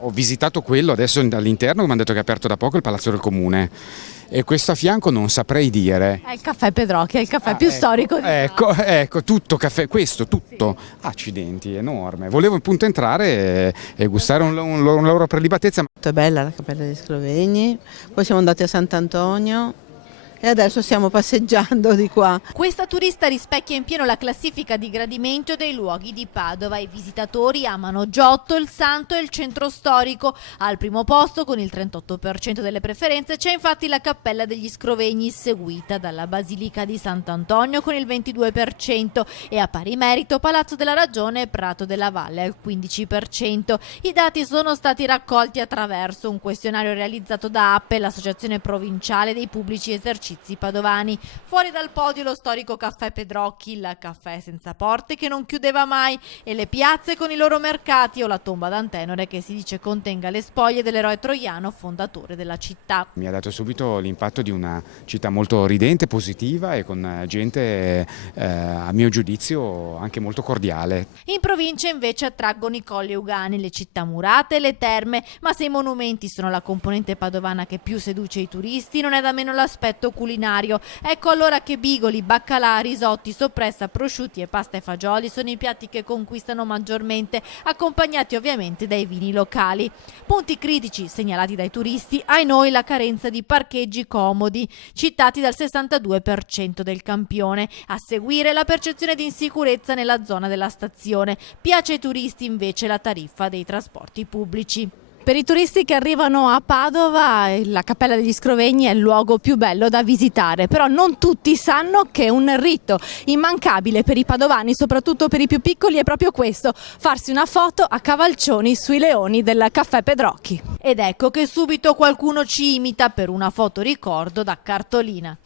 Ho visitato quello adesso all'interno, mi hanno detto che è aperto da poco il Palazzo del Comune, e questo a fianco non saprei dire. È il caffè Pedrocchi, è il caffè più storico di Ecco, tutto caffè, questo tutto. Accidenti, enorme. Volevo appunto entrare e gustare una loro prelibatezza. È bella la Cappella degli Scrovegni, poi siamo andati a Sant'Antonio e adesso stiamo passeggiando di qua. Questa turista rispecchia in pieno la classifica di gradimento dei luoghi di Padova. I visitatori amano Giotto, il Santo e il centro storico. Al primo posto, con il 38% delle preferenze, c'è infatti la Cappella degli Scrovegni, seguita dalla Basilica di Sant'Antonio con il 22% e a pari merito Palazzo della Ragione e Prato della Valle al 15%. I dati sono stati raccolti attraverso un questionario realizzato da APPE, l'associazione provinciale dei pubblici esercizi padovani. Fuori dal podio lo storico caffè Pedrocchi, il caffè senza porte che non chiudeva mai, e le piazze con i loro mercati, o la tomba d'Antenore che si dice contenga le spoglie dell'eroe troiano fondatore della città. Mi ha dato subito l'impatto di una città molto ridente, positiva e con gente a mio giudizio anche molto cordiale. In provincia invece attraggono i colli euganei, le città murate e le terme, ma se i monumenti sono la componente padovana che più seduce i turisti, non è da meno l'aspetto culinario. Ecco allora che bigoli, baccalà, risotti, soppressa, prosciutti e pasta e fagioli sono i piatti che conquistano maggiormente, accompagnati ovviamente dai vini locali. Punti critici segnalati dai turisti, ai noi la carenza di parcheggi comodi, citati dal 62% del campione. A seguire la percezione di insicurezza nella zona della stazione. Piace ai turisti invece la tariffa dei trasporti pubblici. Per i turisti che arrivano a Padova, la Cappella degli Scrovegni è il luogo più bello da visitare, però non tutti sanno che un rito immancabile per i padovani, soprattutto per i più piccoli, è proprio questo: farsi una foto a cavalcioni sui leoni del caffè Pedrocchi. Ed ecco che subito qualcuno ci imita per una foto ricordo da cartolina.